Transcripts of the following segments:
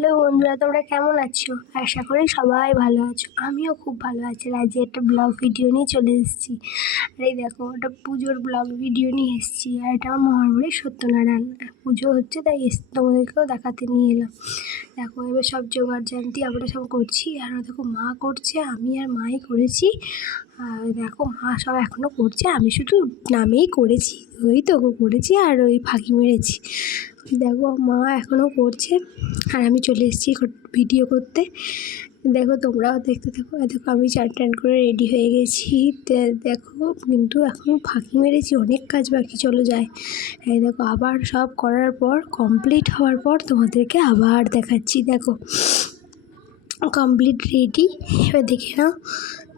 Hello বন্ধুরা, তোমরা কেমন আছো? আশা করি সবাই ভালো আছো। আমিও খুব ভালো আছি। আজকে একটা ব্লগ ভিডিও নিয়ে চলে এসেছি। আর এই দেখো, ওটা পুজোর ব্লগ ভিডিও নিয়ে এসেছি। আর এটা আমার মামার বাড়ির সত্যনারায়ণ পুজো হচ্ছে, তাই তোমাদেরকেও দেখাতে নিয়ে এলাম। দেখো, এবার সব জোগাড় জান্তি আমরা সব করছি। আর দেখো, মা করছে, আমি আর মাই করেছি। আর দেখো, মা সব এখনও করছে, আমি শুধু নামেই করেছি। ওই তো করেছি আর ওই ফাঁকি মেরেছি। দেখো, মা এখনও করছে আর আমি চলে এসেছি ভিডিও করতে। দেখো, তোমরাও দেখতে থাকো। দেখো, আমি চান টান করে রেডি হয়ে গেছি। দেখো, কিন্তু এখন ফাঁকি মেরেছি, অনেক কাজ বাকি, চলো যাই। এই দেখো, আবার সব করার পর কমপ্লিট হওয়ার পর তোমাদেরকে আবার দেখাচ্ছি। দেখো, কমপ্লিট রেডি। এবার দেখে নাও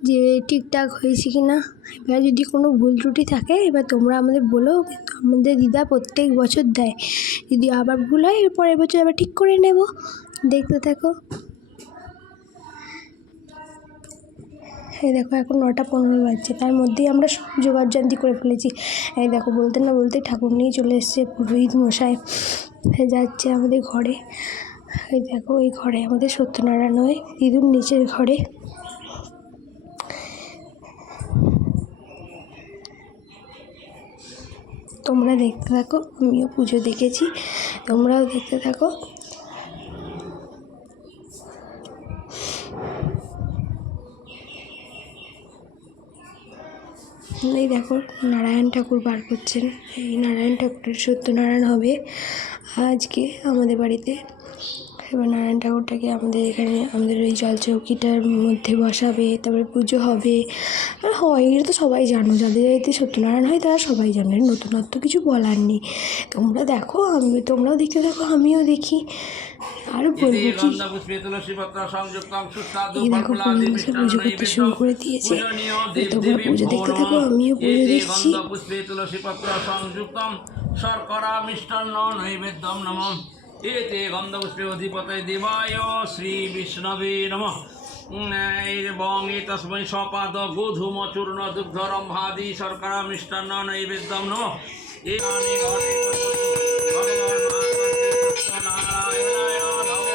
যে ঠিকঠাক হয়েছে কি না। এবার যদি কোনো ভুল ত্রুটি থাকে এবার তোমরা আমাদের বলো, কিন্তু আমাদের দিদা প্রত্যেক বছর দেয়। যদি আবার ভুল হয় এর পরের বছর আবার ঠিক করে নেব। দেখতে থাকো। এই দেখো, এখন 9:15 বাজছে, তার মধ্যেই আমরা সব জোগাড়জান্তি করে ফেলেছি। এই দেখো, বলতে না বলতে ঠাকুর নিয়ে চলে এসছে পুরোহিত মশাই। যাচ্ছে আমাদের ঘরে। এই দেখো, এই ঘরে আমাদের সত্যনারায়ণ হয়, দিদুর নিচের ঘরে। তোমরা দেখতে থাকো, আমিও পুজো দেখেছি, তোমরাও দেখতে থাকো। এই দেখো, নারায়ণ ঠাকুর বার করছেন। এই নারায়ণ ঠাকুরের সত্যনারায়ণ হবে আজকে আমাদের বাড়িতে। এবার নারায়ণ ঠাকুরটাকে আমাদের এখানে আমাদের ওই জলচৌকিটার মধ্যে বসাবে, তারপরে পুজো হবে। আর হয়, এটা তো সবাই জানো, যাদের বাড়িতে সত্যনারায়ণ হয় তারা সবাই জানে, নতুনত্ব কিছু বলার নেই। তোমরা দেখো, তোমরাও দেখতে থাকো, আমিও দেখি। আর বলবো কি, এই দেখো, পুরোহিত মশাই পুজো করতে শুরু করে দিয়েছে। তোমরা পুজো দেখতে থাকো, আমিও পুজো দেখছি। শর্করা মিষ্টান্ন নৈবেদ্যম নমঃ এতে গন্ধপুষ্পে অধিপতয়ে দেবায় শ্রী বিষ্ণবে নমঃ এবং তস্मै সপাদ গোধূম চূর্ণ দুগ্ধরম্ভাদি শর্করা মিষ্টান্ন নৈবেদ্যম নমঃ এখানে ঘটে ভগবান নারায়ণায় নমো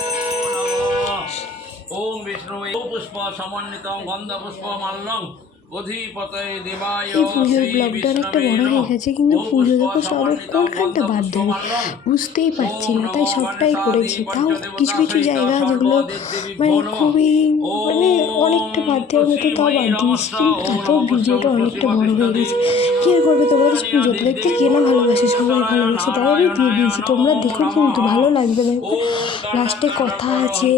নমঃ। ওম বিষ্ণু পুষ্প সমন্বিতং গন্ধপুষ্প মাল্যং অধিপতয়ে দেবায় এই পুজোর শ্রী ব্লগটা অনেকটা বিষ্ণবে বড় হয়ে নমঃ। গেছে, কিন্তু পুজো পুষ্প দেখো সব সমন্বিতং কোনখানটা বাদ গন্ধপুষ্প দেবে মাল্যং বুঝতেই পারছি ওম না, তাই নমো সবটাই গণেশাদি করেছি। তাও কিছু পঞ্চদেবতা কিছু সহিত জায়গা যেগুলো সর্বদেবদেবীভ্যো মানে নমঃ। খুবই মানে অনেকটা ওম বাদ দেওয়ার মতো, তাও তস্মৈ বাদ দিয়েছি, নমস্ত কিন্তু ওম তাতেও নমঃ ভিডিওটা পুষ্পং অনেকটা বড় হয়ে শিবকৃষ্ণদেবী গেছে। কী আর করবে, তোমরা তো পুজো দেখতে কে না ভালোবাসে, সবাই ভালোবাসে, তাই আমি দিয়ে নারায়ণায় দিয়েছি। তোমরা নমো দেখো, নমঃ। কিন্তু ভালো লাগবে। দেখবে ওম কাণ্ডাৎ লাস্টে কাণ্ডাৎ কথা আছে,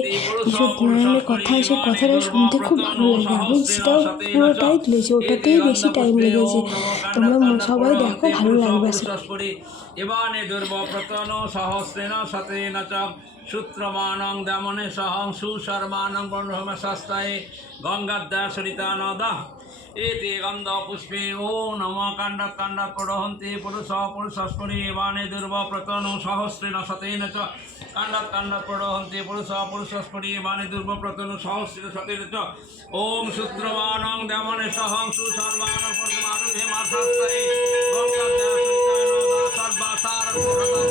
প্রণহন্তি পুরুষ সত্যনারায়ণের কথা, সেই পুরুষাস্পরিমাণি কথাটা শুনতে খুব ভালো দুর্বাপ্রতনো লাগে। আমি সহস্রেণ সেটাও শতেন চ পুরোটাই তুলেছি, এতে ওটাতেই বেশি টাইম গন্ধপুষ্পে লেগেছে। ওম নমো কাণ্ডাৎ তোমরা কাণ্ডাৎ সবাই দেখো, প্রণহন্তি ভালো পুরুষ লাগবে আশা করি। পুরুষাস্পরি ইবানে দুর্বাপ্রতনো সহস্রেণ শতেন চ সূত্রমানং দমনে সহং সুশর্মানং ব্রহ্ম শাস্ত্রায়ে গঙ্গাদ্যা সরিতা নদা এতে গন্ধ পুষ্পে ওম নমঃ কাণ্ডাৎ কাণ্ডাৎ প্রণহন্তি পুরুষ পুরুষাস্পরি ইবানে দুর্বাপ্রতনো সহস্রেণ শতেন চ কাণ্ডাৎ কাণ্ডাৎ প্রণহন্তি পুরুষ পুরুষাস্পরি ইবানে দুর্বাপ্রতনো সহস্রেণ শতেন চ ওম সূত্রমানং দমনে সহং সুশর্মানং ব্রহ্ম শাস্ত্রায়ে গঙ্গাদ্যা সরিতা নদা সর্বাসারং সদা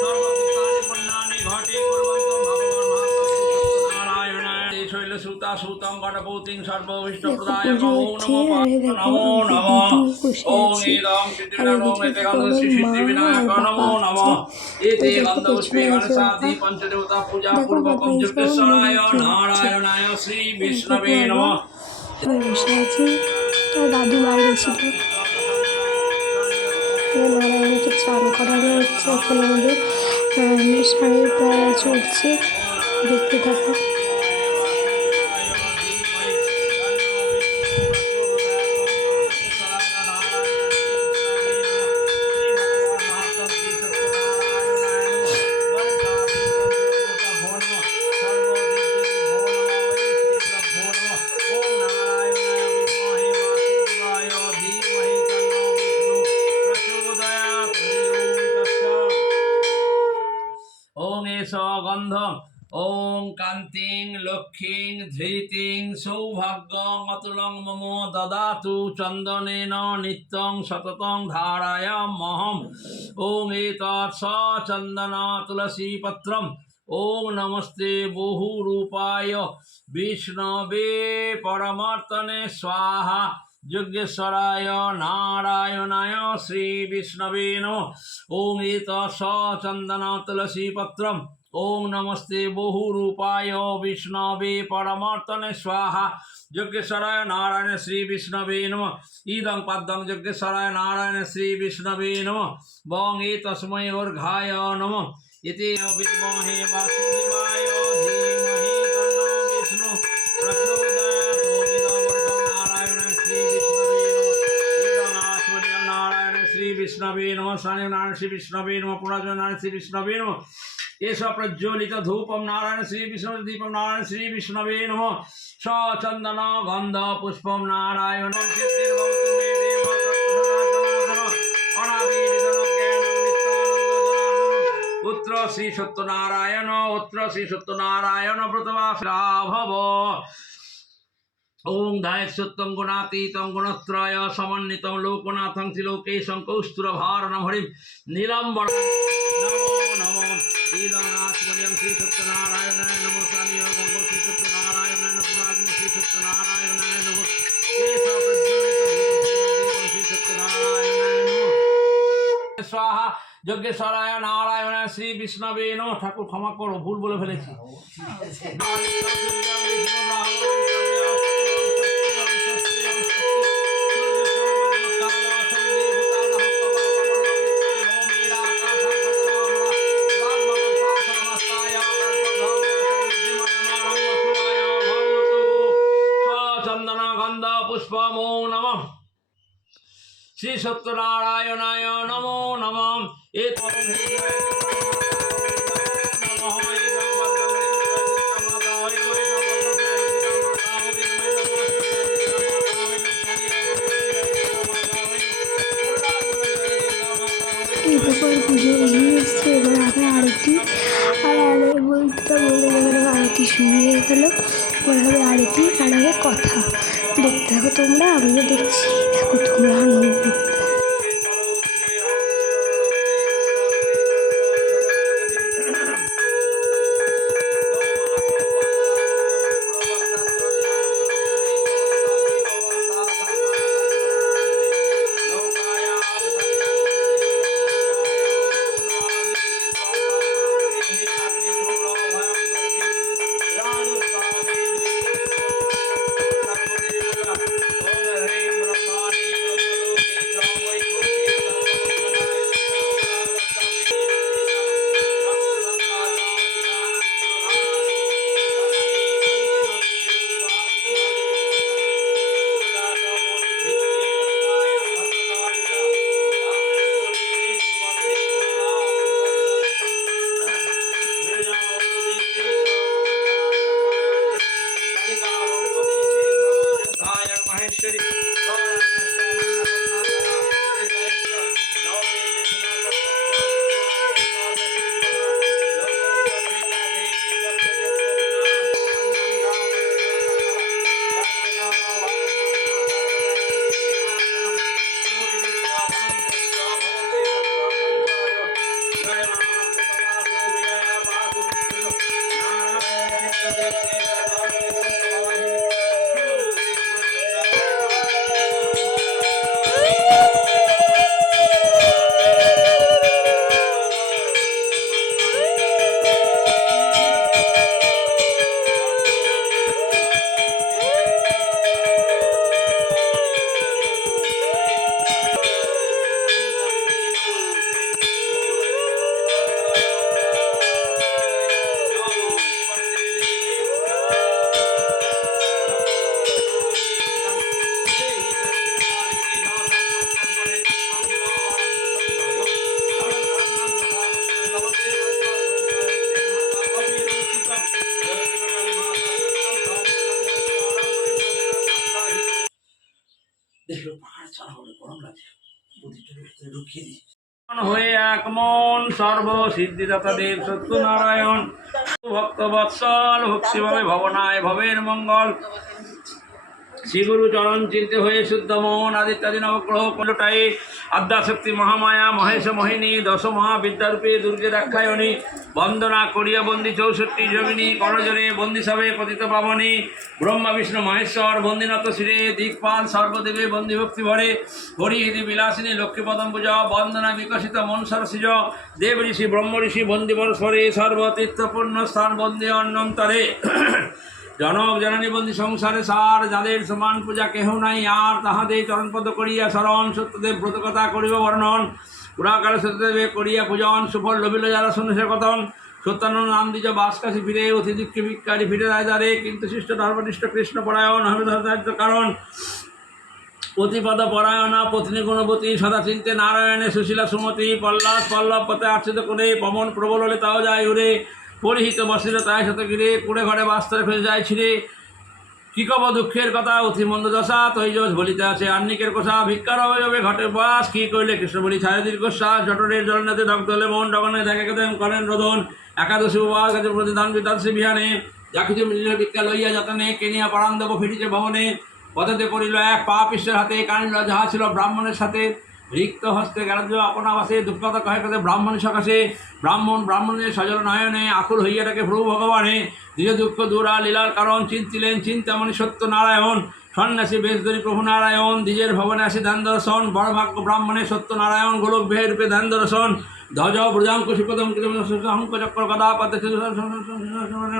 সর্বভূতানি পুণ্যানি ঘটে কুর্বন্তং ভগবান মহাসত্যনারায়ণায় শৈল সুতা সুতং গণপৌতিং সর্ববিষ্ট দেখো, প্রদায় পুজো নমো হচ্ছে। নমো আর পার্বত্য দেখো, নমো আমাদের নমঃ দিদিও বসে ওং আছে। ইদং আর সিদ্ধিবিনায়কং এদিকে এতে দেখো, গন্ধ আমার শ্রী মা আর সিদ্ধিবিনায়ক বাবা নমো আছে। নমঃ ওই এতে দেখো, গন্ধপুষ্পে পেছনে আছে বাবা। গণেশাদি পঞ্চদেবতা পূজা দেখো, পূর্বকং বদমাইশ কেমন মুখ যুক্তেশ্বরায় লুকিয়ে যাচ্ছে। নারায়ণায় শ্রী এই দেখো, বিষ্ণবে বাবা নমঃ। আমি বসে আছি, আর দাদু বাইরে ছিল। নারায়ণকে চান করানো হচ্ছে এখন আমাদের। নারায়ণের স্বামীর প্রায় চলছে, দেখতে থাকো। ওং এষ গন্ধম ওং কান্তিং লক্ষ্মীং ধৃতিং সৌভাগ্যং অতুলং মম দদাতু চন্দনেন নিত্যং সততং ধারায়ামহম ওং এতৎ সচন্দন তুলসী পত্রম ओम नमस्ते बहुरूपाय विष्णवे परमात्मने स्वाहा यज्ञेश्वराय नारायणाय श्री विष्णवे नमः। ओम एतत् चंदन तुलसी पत्रम। ओम नमस्ते बहुरूपाय विष्णवे परमात्मने स्वाहा यज्ञेश्वराय नारायण श्री विष्णवे नमः। इदं पद्मं यज्ञेश्वराय नारायण श्री विष्णवे नमः। वं एतस्मै अर्घाय नमः। इति विद्महे वासुदेवाय धीमहि तन्नो विष्णु प्रचोदयात्। ओम इदं नारायण श्री विष्णवे नमः। इदं आत्मनियं नारायण श्री विष्णवे नमः। नारायण श्री विष्णवे नमः। पुनः नारायण श्री विष्णवे नमः। एष प्रज्वलित धूपम नारायण श्री विष्णु दीपम नारायण श्री विष्णवे नमः। सचंदन गंध पुष्पम नारायण सिद्धिर्भवतु मे देव तत्सदाचनार्दन अनादिनिधन ज्ञानं नित्यानंद उत्तर श्री सत्यनारायण व्रतवासा भव। ओम धायत्सुत्तं गुणातीतं गुणत्रय समन्वितं लोकनाथं त्रिलोकेशं कौस्तुभभारणं हरिं नीलम्बरं नमो नमो। ईदनात्मनियं श्री सत्यनारायणाय नमो। सानियोगं श्री सत्यनारायणाय नमो। श्री सत्यनारायणाय नमो। श्री सत्यनारायणाय नमो। स्वाहा यज्ञेश्वराय नारायण श्री विष्णवे नमः। ठाकुर क्षमा करो, भूल बोले ফেলেছি। चंदन गंध पुष्पम नमः। श्री सत्यनारायणाय नमो नमः। এরপর পুজো হয়ে এসছে, এবার হবে আরতি। আর বলতে বলতে আরতি শুরু হয়ে গেলো। এবার হবে আরতি, আর হবে কথা। দেখতে থাকো তোমরা, আমিও দেখছি, দেখো তোমরা আনন্দ করতে। হয়ে এক মন সর্বসিদ্ধিদাতা দেব সত্যনারায়ণ ভক্ত বৎসল ভক্তিভাবে ভবনায় ভবের মঙ্গল শ্রীগুরু চরণ চিন্তে হয়ে শুদ্ধ মন আদিত্যাদি নবগ্রহ কলটায়ে আদ্যাশক্তি মহামায়া মহেশ মোহিনী দশ মহাবিদ্যারূপে দুর্গের আখ্যায়নী বন্দনা করিয়া বন্দী 64 যোগিনী করজরে বন্দী সবে পতিত পাবনী ব্রহ্মা বিষ্ণু মহেশ্বর বন্দিনত শিরে দিকপাল সর্বদেবে বন্দী ভক্তি ভরে হরিহিদি বিলাসিনী লক্ষ্মীপদম পূজা বন্দনা বিকশিত মন সরসিজ দেব ঋষি ব্রহ্ম ঋষি বন্দী পরস্পরে সর্বতীর্থপূর্ণ স্থান বন্দী অন্যন্তরে জনক জননী বন্দী সংসারে সার যাদের সমান পূজা কেহ নাই আর তাহাদের চরণপদ করিয়া শরণ সত্যদেব ব্রতকথা করিব বর্ণন পুরাকালে সত্যদেবে করিয়া পূজন সুফল লভিল যারা শুনেছে কথন সত্যানন্দ নাম দ্বিজ বাসকাশী ফিরে অতি দুঃখী ভিক্ষারী ফিরে রায়দারে কিন্তু শিষ্ট ধর্মনিষ্ঠ কৃষ্ণ পরায়ণ হবে ধর্মার্য কারণ প্রতিপদ পরায়ণা পত্নী গুণবতী সদা চিন্তে নারায়ণে সুশীলা সুমতি পল্লাস পল্লব পথে আর্চিত করে পবন প্রবল হলে তাও যায় উড়ে পরিহিত বসিল তাই শত গিরে কুড়ে ঘরে বাস্তরে ফেলে যায় ছিঁড়ে কি কব দুঃখের কথা অতি মন্দ দশা তৈজস বলিতে আছে আন্নিকের কোষা ভিক্ষার অবয়বে ঘটে বাস কি কইলে কৃষ্ণ বলি ছায়া দীর্ঘশ্বাস জটরের জলনাতে দগ্ধ হলে মন ডগনে দেখে কেদেন করেন রোদন একাদশী উপবাস কাছে প্রতিদান বিদাসী বিহানে যা কিছু মিলিল ভিক্ষা লইয়া যতনে কেনিয়া পরাণ দেব ফিরিছে ভবনে পথেতে পড়িল এক পা পিষ্টের হাতে কানিল যাহা ছিল ব্রাহ্মণের সাথে রিক্ত হস্তে গ্রাহ্য আপনা বাসে দুঃখতা কহে কথা ব্রাহ্মণের সকাশে ব্রাহ্মণের সজল নয়নে আকুল হইয়া ডাকে প্রভু ভগবানে নিজ দুঃখ দূরা লীলার কারণ চিন্তিলেন চিন্তামণি সত্য নারায়ণ সন্ন্যাসী বেশধরী প্রভু নারায়ণ দ্বিজের ভবনে আসি ধ্যান দর্শন বড় ভাগ্য ব্রাহ্মণের সত্য নারায়ণ গোলক বেহে রূপে ধ্যান দর্শন ধ্বজ ব্রজাঙ্ক শিপদম অঙ্ক চক্র গদা পাতে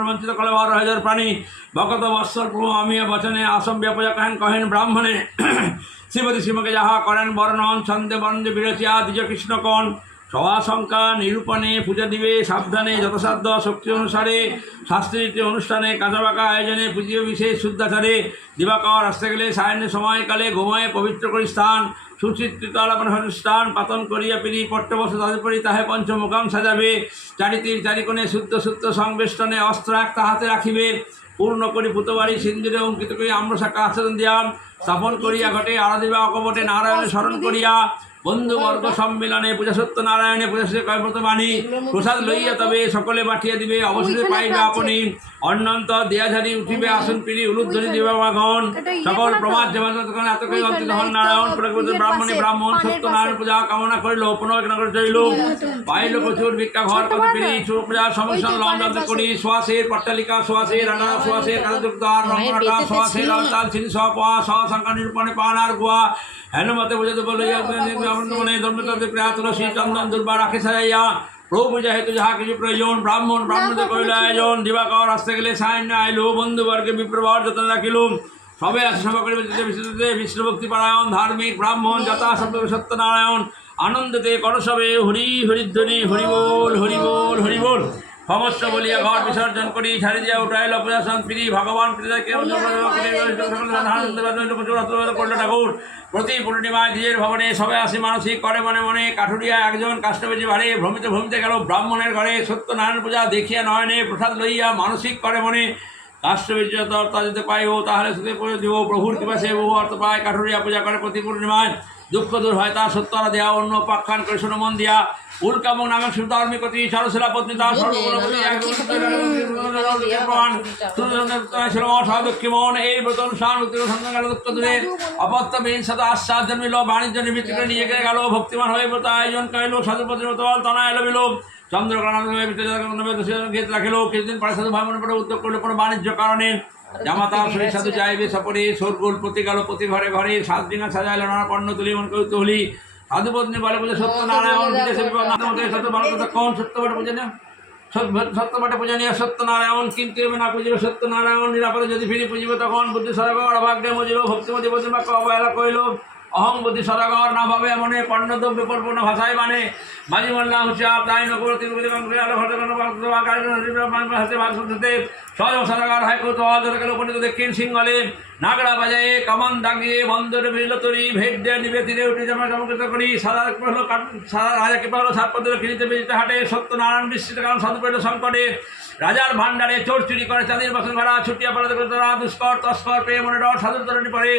বঞ্চিত কলে 12,000 প্রাণী ভকত বৎসর প্রভু আমিয়া বচনে আসম ব্যাপজা কহেন ব্রাহ্মণে শ্রীমতী শ্রীমকে যাহা করেন বর্ণন ছন্দে বন্দে বিরচিয়া দ্বিজ কৃষ্ণকণ সভাশঙ্কা নিরূপণে পূজা দিবে সাবধানে যথাসাধ্য শক্তি অনুসারে শাস্ত্রীয় অনুষ্ঠানে কাঁচাবাঁকা আয়োজনে পুজিয়ে বিশেষ শুদ্ধাচারে দিবাকর আসতে গেলে সায়নের সময়কালে ঘুমায় পবিত্র করি স্থান সুচিত্রিত আলাপন স্থান পাতন করিয়া পিড়ি পট্টবস তদুপরি তাহে পঞ্চমুখাম সাজাবে চারিতীর চারিকোণে শুদ্ধ শুদ্ধ সংবেষ্টনে অস্ত্র একটা হাতে রাখিবে পূর্ণ করি পুতবাড়ি সিন্দুরে অঙ্কিত করি আম্রশাখা আচরণ দিয়া স্থাপন করিয়া ঘটে আরাধিবা অকপটে নারায়ণে স্মরণ করিয়া বন্ধুবর্গ সম্মিলনে পূজা সত্য নারায়ণে পূজা শেষে কয়ব্রত বাণী প্রসাদ লইয়া তবে সকলে বাটিয়া দিবে অবশেষে পাইবে আপনি অন্যন্তর দেয়াঝারি উঠিবে আসন পিড়ি উলুধ্বনি দিবে মাগন সকল প্রমাদ যেমন এতকাই অন্তিত হন নারায়ণ ব্রাহ্মণী ব্রাহ্মণ সত্য নারায়ণ পূজা কামনা করিল পুনর্নগর চলিল পাইল প্রচুর ভিক্ষা ঘর কত পিড়ি পূজা সমস্যা লঞ্চ করি সোয়াশের পট্টালিকা সোয়াশের রান্না সোয়াশের কাজযুক্তার রঙ্গনাটা সোয়াশের লাল চাল চিনি সপা সংখ্যা নিরূপণে পান আর গোয়া হেনমতে বুঝাতে বলিয়া মনে ধর্মতন্ত্রে প্রায় তুলসী চন্দন দুর্বা রাখে সাজাইয়া প্রভু পূজা হেতু যাহা কিছু প্রয়োজন ব্রাহ্মণদের করিল আয়োজন দিবাকর আসতে গেলে সায়ন্য আইল বন্ধুবর্গে বিপ্রবর যত্ন রাখিল সবে আসে সভা করিবে বিষ্ণুভক্তি পরায়ণ ধার্মিক ব্রাহ্মণ যথা শব্দ সত্যনারায়ণ আনন্দতে করসবে হরি হরিধ্বনি হরিবোল হরিবোল হরিবোল সমস্ত বলিয়া ঘর বিসর্জন করি ছাড়ি দিয়া উঠাইল প্রজাসন পিড়ি ভগবান করল ঠাকুর প্রতি পূর্ণিমায় নিজের ভবনে সবে আসি মানসিক করে মনে মনে কাঠুরিয়া একজন কাষ্টবেজি ভারে ভ্রমিতে গেল ব্রাহ্মণের ঘরে সত্যনারায়ণ পূজা দেখিয়া নয়নে প্রসাদ লইয়া মানসিক করে মনে কাষ্টবেজি তা যদি পাইব তাহলে সুখে করে দিব প্রভুর কৃপাসে বহু অর্থ পায় কাঠুরিয়া পূজা করে প্রতি পূর্ণিমায় দুঃখ দূর হয় তা সত্যরা দেয়া অন্য পাখ্যান করে শোনো মন দিয়া উল্কামক নামে সুধার্মিকতি সরশিলা পত্নী তার সর্বগুণ মন এই ব্রত অনুষ্ঠান দুঃখ দূরের অপত্যবিহীন সাথে আশ্বাস জন্মিল বাণিজ্য নিবৃত্তি করে নিয়ে গেল ভক্তিমান হয়ে ব্রত আয়োজন করিল সাধুপতি তনা এলো বিল চন্দ্রকান্ত রাখিল কিছুদিন পরে সাধু ভাই মনে পড়ে উদ্যোগ করলো কোনো বাণিজ্য কারণে জামাতার শরীর সাধু যাইবে সপরে সরগোল প্রতি গেল প্রতি ঘরে ঘরে 7 দিন সাজাইল নানা পণ্য তুলি মন কৌতূহলী সাধুপত্নী বলে বুঝে সত্যনারায়ণ বিদেশে কোন সত্যবাটে পূজা না সত্যবাটে পূজা নিয়ে সত্যনারায়ণ কিন্তু এবে না পুজিব সত্যনারায়ণ নিরাপদে যদি ফিরি পুজিব তখন বুদ্ধি সরগর অভাগ্যে মজিল ভক্তিমতী প্রতিমা অবহেলা কইল অহং বুদ্ধি সরগর না ভাবে এমন পণ্যদ্রব্য বিপর্পূর্ণ ভাষায় মানে মাঝি মোল্লা হুঁশিয়ার তাই নগর সহজ সরগর হয় কৌতূহল উপনীত দক্ষিণ সিংহলে নাগড়া বাজায়ে কামান দাগিয়ে বন্দর বিলতরি ভেট দিয়ে নিবে তীরে উঠে জমকৃত করি সাদা রাজাকে পাহল সাতপদের কিনিতে বেজিতে হাটে সত্যনারায়ণ বিস্তৃত কারণ সাধু পেল সংকটে রাজার ভাণ্ডারে চোর চুরি করে চাঁদির বছর ভাড়া ছুটিয়া পড়াতে করে তারা দুষ্কর তস্কর পেয়ে মনে ডর সাধুর তরণী পড়ে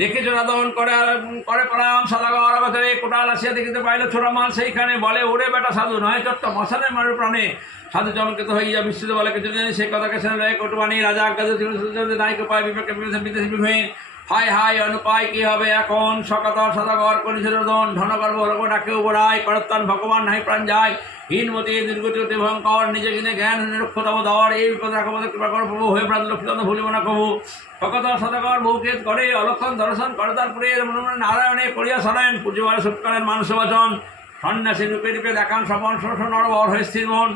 রেখে চোরাদন করে পরায়ণ সাদাগর বছরে কোটাল আসিয়া দেখিতে পাইল ছোড়া মাল সেইখানে বলে ওরে বেটা সাধু নয় চট্ট মশানের মারু প্রাণে সাধু চমকিত হইয়া বিস্তৃত বলে কিছু জানি সেই কথাকে শুনে কটুবাণী রাজা আজ্ঞা নায়িক পায় বিবেকে বিদেশী বিভে হায় হায় অনুপায় কি হবে এখন? সকতর সদাগর করেছিল রোদন, ধনগর্ভ লোক ডাকে ওবরায়, করত্তান ভগবান নাই প্রাণ যায়, হীনমতি দুর্গতি অতি ভয়ঙ্কর, নিজে কিনে জ্ঞান রক্ষতম দর, এই বিপদ রাখবো কৃপা কর প্রভু, হয়ে প্রাণ লক্ষ্মীতন ভুলিব না কবু। সকতর সদাগর বহুকেত করে অলক্ষণ দর্শন করে তারপরে নারায়ণে করিয়া সরেন, পুজোবার সুখ করেন মানুষ বচন, সন্ন্যাসী রূপে রূপে দেখান স্বপন শোষ নরবর হয়ে স্থির মন,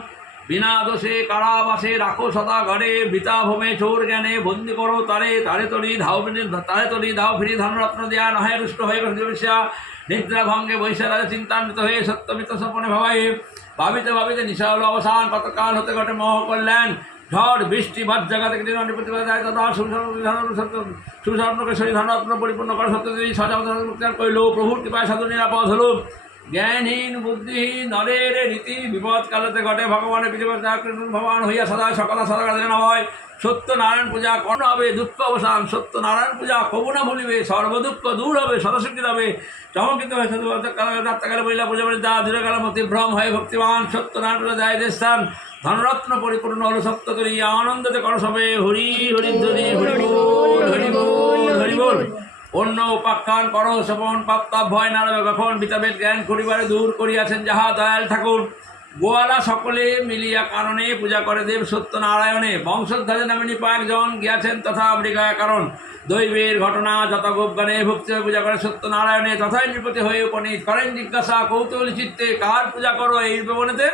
বিনা দোষে কারাবাসে রাখো সদা ঘরে, বৃতা ভূমে চোর জ্ঞানে বন্দি করো তারে, তারে তরি ধাও ফিরি ধনরত্ন দেয়া, নহে রুষ্ট হয়ে বসিয়া, নিদ্রা ভঙ্গে বৈশা রাজা চিন্তান্বিত হয়ে সত্যমিত স্বপনে ভাবাই, ভাবিতে ভাবিতে নিশা হলো অবসান, কতকাল হতে ঘটে মোহ কল্যাণ, ঝড় বৃষ্টি বজ্রাঘাত প্রতিবাদ যায় তথা সুস্বর্ণকে শরীর ধনরত্ন পরিপূর্ণ করে সত্য সজাবতার কইল, প্রভুর কৃপায় সাধু নিরাপদ হল, জ্ঞানহীন বুদ্ধিহীন নরের রীতি বিপদ কালতে ঘটে, ভগবানের ভগবান হইয়া সদা সকলা সদা নয়, সত্যনারায়ণ পূজা কর্ণ হবে দুঃখ অবসান, সত্যনারায়ণ পূজা কবু না ভুলিবে, সর্বদুঃখ দূর হবে সদাশক্তি হবে, চমকিত হয়ে সাধু রাত্রাকালে বলিলা পূজা বলে দা দূরকাল মতিভ্রম হয় ভক্তিমান, সত্যনারায়ণ পূজা দেয় দেশস্থান, ধনরত্ন পরিপূর্ণ হল সপ্ত করি, আনন্দতে কর সবে হরি হরি ধ্বনি হরি বল হরি বল হরি বল। অন্য উপাখ্যান করো শ্রবণ পাপ্তা ভয় নারবে কখন, বিতাবেদ জ্ঞান করিবারে দূর করিয়াছেন যাহা দয়াল ঠাকুর, গোয়ালা সকলে মিলিয়া কারণে পূজা করে দেব সত্যনারায়ণে, বংশোদ্ধারে নামে নিপাকজন গিয়াছেন তথা মৃগায় কারণ, দৈবের ঘটনা যত গোপগানে ভক্তি হয়ে পূজা করে সত্যনারায়ণে, তথাই নৃপতি হয়ে উপনীত করেন জিজ্ঞাসা কৌতূহলী চিত্তে, কার পূজা করো এই রূপবনেতে,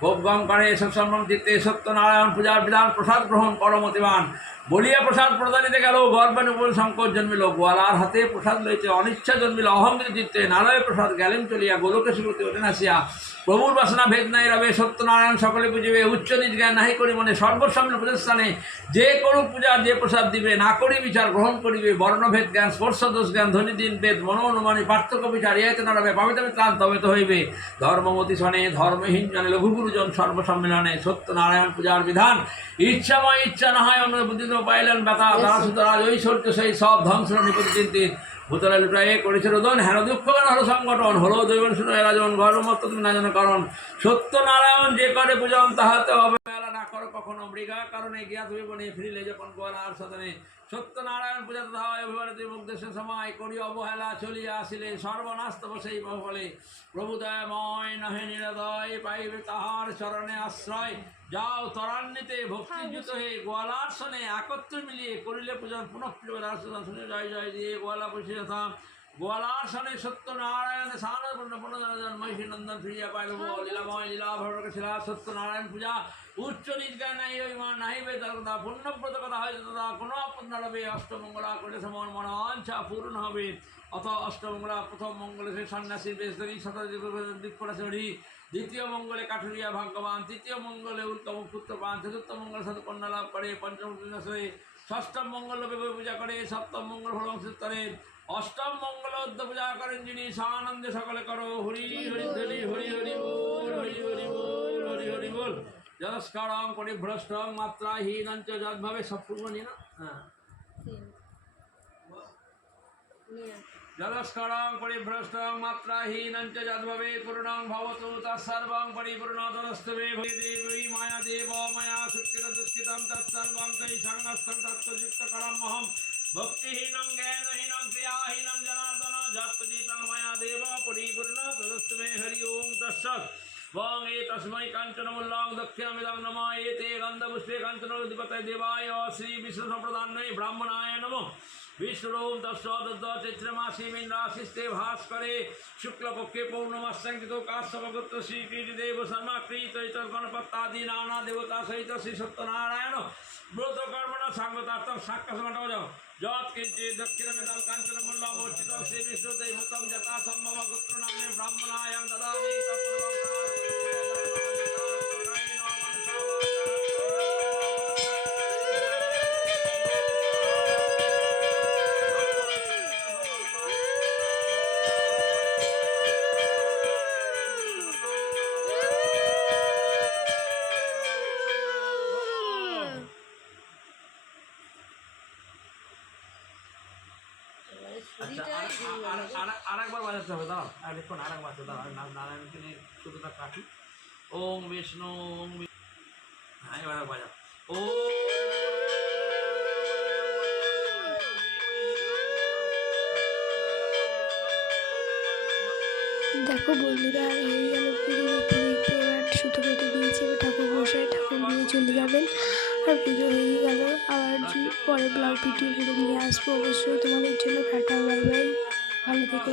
গোপগম করে সৎসম্ভ্রম চিত্তে, সত্যনারায়ণ পূজার বিধান প্রসাদ গ্রহণ করো মতিবান, বলিয়া প্রসাদ প্রদানিতে গেল, গর্বানুকূল সংকট জন্মিল, গোয়ালার হাতে প্রসাদ লইতে অনিচ্ছা জন্মিল, অহংকৃত চিত্তে নালয়ে প্রসাদ গেলেন চলিয়া, গোলকে শ্রীমতী ওঠেন আসিয়া, প্রভুর বাসনা ভেদ নাই রবে, সত্যনারায়ণ সকলে পুজিবে, উচ্চ নিজ জ্ঞান নাহি করি মনে, সর্বসামনে প্রতিষ্ঠানে যে করুক পূজা যে প্রসাদ দিবে, না করি বিচার গ্রহণ করিবে, বর্ণভেদ জ্ঞান স্পর্শ দোষ জ্ঞান ধ্বনি দিন বেদ মনো অনুমানী পার্থক্য বিচার ইহাতে না রবে, পাবিতে ত্রান্ত হবে তো হইবে, ধর্মমতি শনে ধর্মহীন জনে লঘুগুরুজন সর্বসম্মেলনে, সত্যনারায়ণ পূজার বিধান ইচ্ছাময় ইচ্ছা না হয় অন্য বুদ্ধি পাইলেন ব্যথা, তারা সুতরাজ ঐশ্বর্য সেই সব ধ্বংস নিপতি চিন্তিত, ভূতলে লুটাইয়ে করেছে রোদন, হেন দুঃখগান হলো সংগঠন, হলো দৈবন শুনো এরাজন গর্বমত্ত তুমি না জানো কারণ, সত্যনারায়ণ যে করে পূজন তাহাতে হবে মেলা না করো কখনো, মৃগা কারণে গিয়া তুমি বনে ফিরিলে যখন গোয়ালার সদনে, সত্যনারায়ণ পূজা তথা অভিমানিত মুগ্ধেশের সময় করি অবহেলা চলিয়া আসিলে, সর্বনাশ তব সেই বলে, প্রভু দয়াময় নহে নিরদয় পাইবে তাহার চরণে আশ্রয়, যাও ত্বরান্বিতে ভক্তিযুত হয়ে গোয়ালার সনে একত্রে মিলিয়ে করিলে পূজন পুনঃ শুনে জয় জয় দিয়ে গোয়ালা বসে যথা, গোয়ালার সনে সত্যনারায়ণ সানপূর্ণ পুনর্জন মহিষী নন্দন ফিরিয়া পাইল, লীলাময় লীলা ভরকে শিলা সত্যনারায়ণ পূজা, উচ্চ নিজ্ঞান নাই অভিমান নাহিবে তার কথা, পুণ্যব্রত কথা হয়েছে তথা কোনো আপন্ন রবে, অষ্টমঙ্গলা করলে সমন মন আঞ্ছা পূর্ণ হবে, অত অষ্টমঙ্গলা প্রথম মঙ্গলে সে সন্ন্যাসী বেশ ধরি শতদিক, দ্বিতীয় মঙ্গলে কাঠুরিয়া ভাগ্যবান, তৃতীয় মঙ্গলে উত্তম পুত্র পান, চতুর্থ মঙ্গলে সাধু কন্যা লাভ করে, পঞ্চম ষষ্ঠম মঙ্গল পূজা করে, সপ্তম মঙ্গল ফলংস্তরে, অষ্টম মঙ্গল উদ্ধ পূজা করেন যিনি, সানন্দে সকলে করো হরি হরি হরি হরি হরি বল হরি হরি বল হরি হরি বল। জলস্কারং পরিভ্রষ্টং মাত্রাহীনঞ্চ যদ্ভাবে সব পূর্ব নিয়ে না, হ্যাঁ জলস্করং পরিভ্রষ্টং মাত্রাহীনঞ্চ যদ্ভবে পূর্ণং ভবতু তৎসর্বং পরিপূর্ণতরস্তবে দেবী মায়া দেব ময়া সুকৃত দুষ্কৃতং তৎসর্বং তৈ সংস্থং তত্ত্বযুক্তকরমহম, ভক্তিহীনং জ্ঞানহীনং ক্রিয়াহীনং জনার্দন যৎপজিতং ময়া দেব পরিপূর্ণতরস্তবে হরি ওম তৎসৎ। বং এ তস্मै কাঞ্চনমূল্যং দক্ষিণামিদং নমঃ এতে গন্ধপুষ্পে কাঞ্চনোধিপতয়ে দেবায় শ্রী বিষ্ণু সম্প্রদান্যৈ ব্রাহ্মণায় নমঃ। বিষ্ণুরোম দশদ চৈত্রমাসী মিন্দ্রাশিস্তে ভাস্করে শুক্লপক্ষে পৌর্ণমাস্যাঙ্কিত কাশ্যপগোত্র শ্রীকীর্তিদেব শর্মা কৃত গণপত্যাদি নানা দেবতা সহিত শ্রী সত্যনারায়ণ ব্রত কর্মণা সাঙ্গতার্থম সাক্ষাৎ যৎ কিঞ্চিৎ দক্ষিণামিদং কাঞ্চনমূল্যং অর্চিত শ্রী বিষ্ণুদেবতং যথা সম্ভব গোত্র নামে ব্রাহ্মণায়াং দদামি আরেকবার বাজাতে হবে, দাঁড়াও দেখুন আরেকবার বাজাতে দাঁড়াও, নারায়ণকে নিয়ে শুধুটা কাটি। ওম বিষ্ণু ওম, হ্যাঁ এবার বাজাও। ও দেখো বন্ধুরা, আর হয়ে গেল পুজো দেখতে দেখতে। এবার সুতো কেটে দিয়েছে, এবার ঠাকুর নিয়ে চলে যাবেন। আর পুজো হয়ে গেল। আবার পরে ব্লগ ভিডিওগুলো নিয়ে আসবো অবশ্যই তোমাদের জন্য। টাটা, বাই বাই, ভালো থেকো।